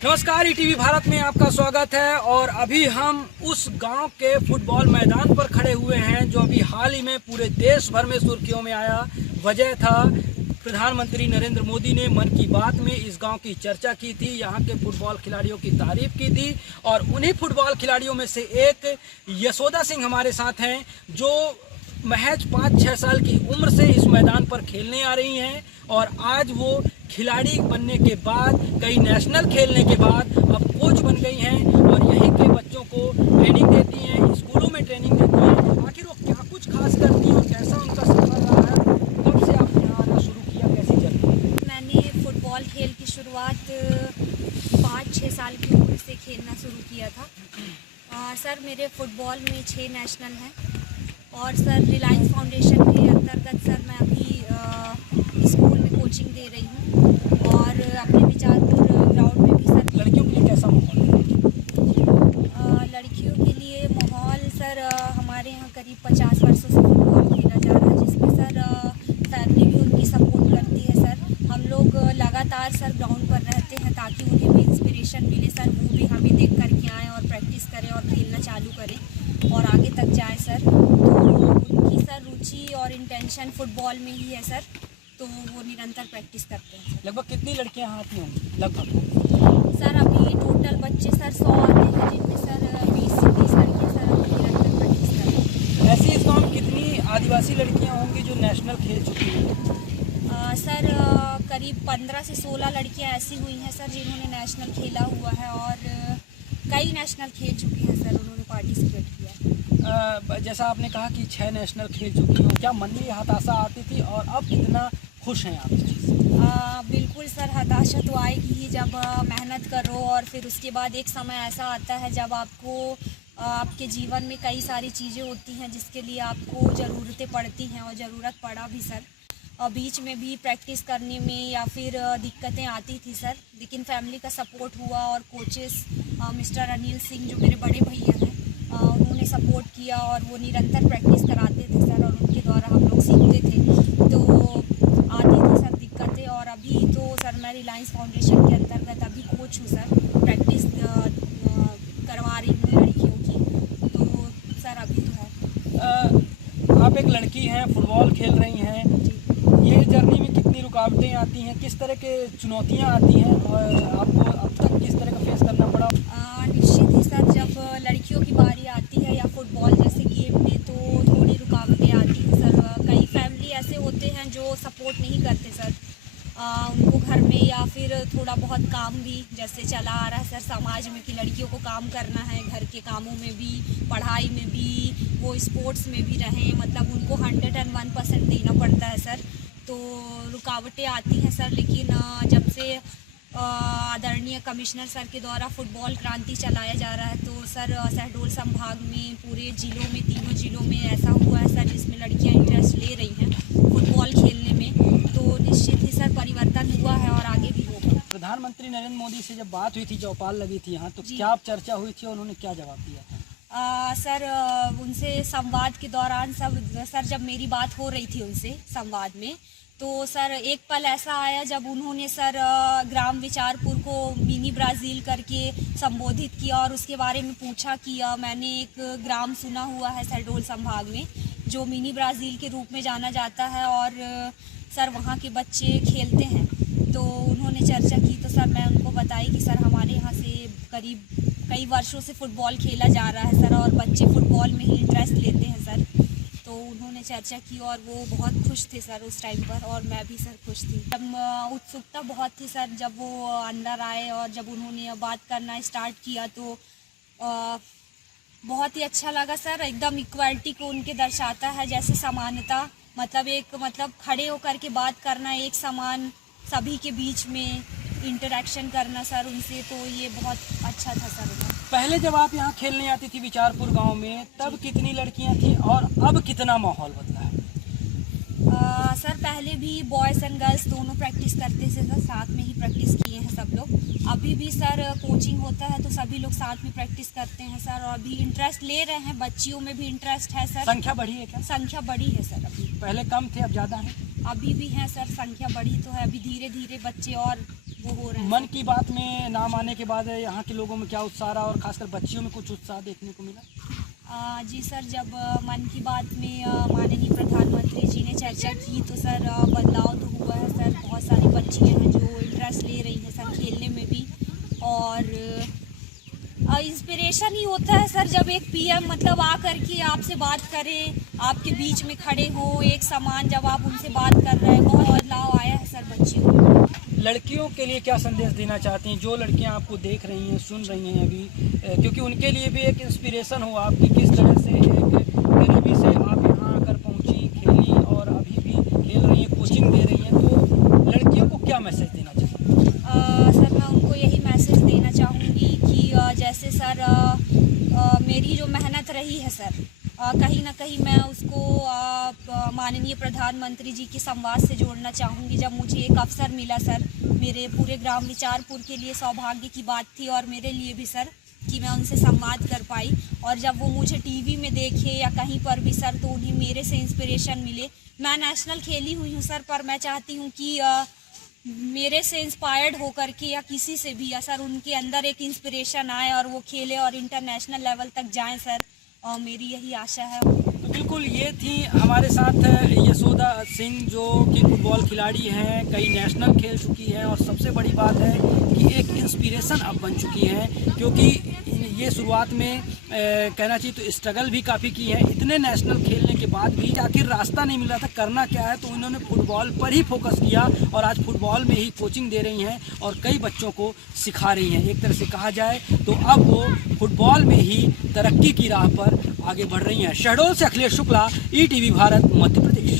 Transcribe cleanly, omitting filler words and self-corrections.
नमस्कार, ईटीवी भारत में आपका स्वागत है। और अभी हम उस गांव के फुटबॉल मैदान पर खड़े हुए हैं जो अभी हाल ही में पूरे देश भर में सुर्खियों में आया। वजह था प्रधानमंत्री नरेंद्र मोदी ने मन की बात में इस गांव की चर्चा की थी, यहाँ के फुटबॉल खिलाड़ियों की तारीफ की थी। और उन्हीं फुटबॉल खिलाड़ियों में से एक यशोदा सिंह हमारे साथ हैं जो महज 5-6 साल की उम्र से इस मैदान पर खेलने आ रही हैं। और आज वो खिलाड़ी बनने के बाद, कई नेशनल खेलने के बाद अब कोच बन गई हैं और यहीं के बच्चों को ट्रेनिंग देती हैं, स्कूलों में ट्रेनिंग देती हैं। आखिर वो क्या कुछ खास करती हैं और कैसा उनका सफर रहा है, कब से आपने यहाँ आना शुरू किया, कैसी चलती? मैंने फुटबॉल खेल की शुरुआत 5-6 साल की उम्र से खेलना शुरू किया था। सर मेरे फुटबॉल में 6 नेशनल हैं और सर रिलायंस फाउंडेशन के अंतर्गत सर मैं अभी स्कूल में कोचिंग दे रही हूँ और अपने विचारपुर ग्राउंड में भी सर। लड़कियों के लिए कैसा माहौल है? लड़कियों के लिए माहौल सर हमारे यहाँ करीब 50 वर्षों से फुटबॉल खेला जा रहा है, जिसमें सर फैमिली भी उनकी सपोर्ट करती है। सर हम लोग लगातार सर ग्राउंड पर रहते हैं ताकि उन्हें भी इंस्पिरेशन मिले, सर वो भी हमें देख करके आएँ और प्रैक्टिस करें और खेलना चालू करें और आगे तक जाएँ सर। तो उनकी सर रुचि और इंटेंशन फुटबॉल में ही है सर, तो वो निरंतर प्रैक्टिस करते हैं। लगभग कितनी लड़कियाँ यहाँ आती होंगी लगभग? सर अभी टोटल बच्चे सर 100 आते हैं, जिनमें सर 20 से 30 लड़कियाँ सर अभी निरंतर प्रैक्टिस करते हैं। ऐसी इस गाँव में कितनी आदिवासी लड़कियाँ होंगी जो नेशनल खेल चुकी हैं? सर करीब 15 से 16 लड़कियाँ ऐसी हुई हैं सर जिन्होंने नेशनल खेला हुआ है और कई नेशनल खेल चुकी हैं सर, उन्होंने पार्टिसिपेट किया। जैसा आपने कहा कि 6 नेशनल खेल चुकी हो, क्या मन में हताशा आती थी और अब कितना खुश हैं आप? बिल्कुल सर, हताशा तो आएगी ही जब मेहनत करो और फिर उसके बाद एक समय ऐसा आता है जब आपको आपके जीवन में कई सारी चीज़ें होती हैं जिसके लिए आपको ज़रूरतें पड़ती हैं और ज़रूरत पड़ा भी सर। बीच में भी प्रैक्टिस करने में या फिर दिक्कतें आती थी सर, लेकिन फैमिली का सपोर्ट हुआ और कोचेस मिस्टर अनिल सिंह जो मेरे बड़े भैया हैं उन्होंने सपोर्ट किया और वो निरंतर प्रैक्टिस कराते थे सर और उनके द्वारा हम लोग सीखते थे। तो आती थी सर दिक्कतें और अभी तो सर मैं रिलायंस फाउंडेशन के अंतर्गत अभी कोच हूँ सर, प्रैक्टिस करवा रही हूँ लड़कियों की, तो सर अभी तो है। आप एक लड़की हैं, फुटबॉल खेल रही हैं, ये जर्नी में कितनी रुकावटें आती हैं, किस तरह के चुनौतियाँ आती हैं और आपको अब तक किस तरह का फेस करना पड़ा? निश्चित ही सर, जब लड़कियों की बारी आती है या फुटबॉल जैसे गेम में तो थोड़ी रुकावटें आती हैं सर। कई फैमिली ऐसे होते हैं जो सपोर्ट नहीं करते सर, उनको घर में या फिर थोड़ा बहुत काम भी जैसे चला आ रहा है सर समाज में कि लड़कियों को काम करना है, घर के कामों में भी, पढ़ाई में भी, वो स्पोर्ट्स में भी रहें, मतलब उनको 101% देना पड़ता है सर। तो रुकावटें आती हैं सर, लेकिन जब से आदरणीय कमिश्नर सर के द्वारा फुटबॉल क्रांति चलाया जा रहा है तो सर शहडोल संभाग में पूरे ज़िलों में, तीनों ज़िलों में ऐसा हुआ है सर जिसमें लड़कियां इंटरेस्ट ले रही हैं फुटबॉल खेलने में, तो निश्चित ही सर परिवर्तन हुआ है और आगे भी होगा। प्रधानमंत्री नरेंद्र मोदी से जब बात हुई थी, चौपाल लगी थी यहाँ, तो क्या चर्चा हुई थी और उन्होंने क्या जवाब दिया था? सर उनसे संवाद के दौरान सर जब मेरी बात हो रही थी उनसे संवाद में, तो सर एक पल ऐसा आया जब उन्होंने सर ग्राम विचारपुर को मिनी ब्राज़ील करके संबोधित किया और उसके बारे में पूछा कि मैंने एक ग्राम सुना हुआ है शहडोल संभाग में जो मिनी ब्राज़ील के रूप में जाना जाता है और सर वहाँ के बच्चे खेलते हैं। तो उन्होंने चर्चा की तो सर मैं उनको बताई कि सर हमारे यहाँ से करीब कई वर्षों से फ़ुटबॉल खेला जा रहा है सर और बच्चे फ़ुटबॉल में ही इंटरेस्ट लेते हैं सर। तो उन्होंने चर्चा की और वो बहुत खुश थे सर उस टाइम पर और मैं भी सर खुश थी। जब उत्सुकता बहुत थी सर जब वो अंदर आए और जब उन्होंने बात करना स्टार्ट किया तो बहुत ही अच्छा लगा सर। एकदम इक्वालिटी को उनके दर्शाता है, जैसे समानता, मतलब खड़े होकर के बात करना, एक समान सभी के बीच में इंटरेक्शन करना सर उनसे, तो ये बहुत अच्छा था सर। पहले जब आप यहाँ खेलने आती थी विचारपुर गांव में, तब कितनी लड़कियाँ थीं और अब कितना माहौल बदला है? सर पहले भी बॉयज़ एंड गर्ल्स दोनों प्रैक्टिस करते थे सर, साथ में ही प्रैक्टिस किए हैं सब लोग। अभी भी सर कोचिंग होता है तो सभी लोग साथ में प्रैक्टिस करते हैं सर और अभी इंटरेस्ट ले रहे हैं, बच्चियों में भी इंटरेस्ट है सर। संख्या बढ़ी है क्या? संख्या बढ़ी है सर, अभी पहले कम थे अब ज़्यादा है? अभी भी हैं सर, संख्या बढ़ी तो है, अभी धीरे धीरे बच्चे और वो हो रहे हैं। मन की बात में नाम आने के बाद यहाँ के लोगों में क्या उत्साह रहा और खासकर बच्चियों में कुछ उत्साह देखने को मिला? जी सर, जब मन की बात में माननीय प्रधानमंत्री जी ने चर्चा की तो सर बदलाव तो हुआ है सर। बहुत सारी बच्चियाँ हैं जो इंटरेस्ट ले रही हैं सर खेलने में भी, और इंस्पिरेशन ही होता है सर जब एक पीएम मतलब आकर के आपसे बात करें, आपके बीच में खड़े हो एक समान, जब आप उनसे बात कर रहे हैं, बहुत बदलाव आया है सर बच्चियों को। लड़कियों के लिए क्या संदेश देना चाहती हैं, जो लड़कियां आपको देख रही हैं, सुन रही हैं अभी, क्योंकि उनके लिए भी एक इंस्पिरेशन हो आपकी, किस तरह से एक गरीबी से आप यहाँ आकर पहुँची, खेली और अभी भी खेल रही हैं, कोचिंग दे रही हैं, तो लड़कियों को क्या मैसेज देना चाहिए? सर मैं उनको यही मैसेज देना चाहूँगी कि जैसे सर मेरी जो मेहनत रही है सर, कहीं ना कहीं मैं उसको माननीय प्रधानमंत्री जी के संवाद से जोड़ना चाहूँगी। जब मुझे एक अवसर मिला सर, मेरे पूरे ग्राम विचारपुर के लिए सौभाग्य की बात थी और मेरे लिए भी सर, कि मैं उनसे संवाद कर पाई। और जब वो मुझे टीवी में देखे या कहीं पर भी सर, तो उन्हें मेरे से इंस्पिरेशन मिले। मैं नेशनल खेली हुई हूँ सर, पर मैं चाहती हूँ कि मेरे से इंस्पायर्ड होकर के या किसी से भी या सर उनके अंदर एक इंस्पिरेशन आए और वो खेले और इंटरनेशनल लेवल तक जाएं सर, मेरी यही आशा है। तो बिल्कुल ये थी हमारे साथ यशोदा सिंह, जो कि फुटबॉल खिलाड़ी हैं, कई नेशनल खेल चुकी हैं और सबसे बड़ी बात है कि एक इंस्पिरेशन अब बन चुकी हैं, क्योंकि ये शुरुआत में कहना चाहिए तो स्ट्रगल भी काफ़ी की है। इतने नेशनल खेलने के बाद भी आखिर रास्ता नहीं मिल रहा था, करना क्या है, तो उन्होंने फुटबॉल पर ही फोकस किया और आज फुटबॉल में ही कोचिंग दे रही हैं और कई बच्चों को सिखा रही हैं। एक तरह से कहा जाए तो अब वो फुटबॉल में ही तरक्की की राह पर आगे बढ़ रही हैं। शहडोल से अखिलेश शुक्ला, ETV भारत, मध्य प्रदेश।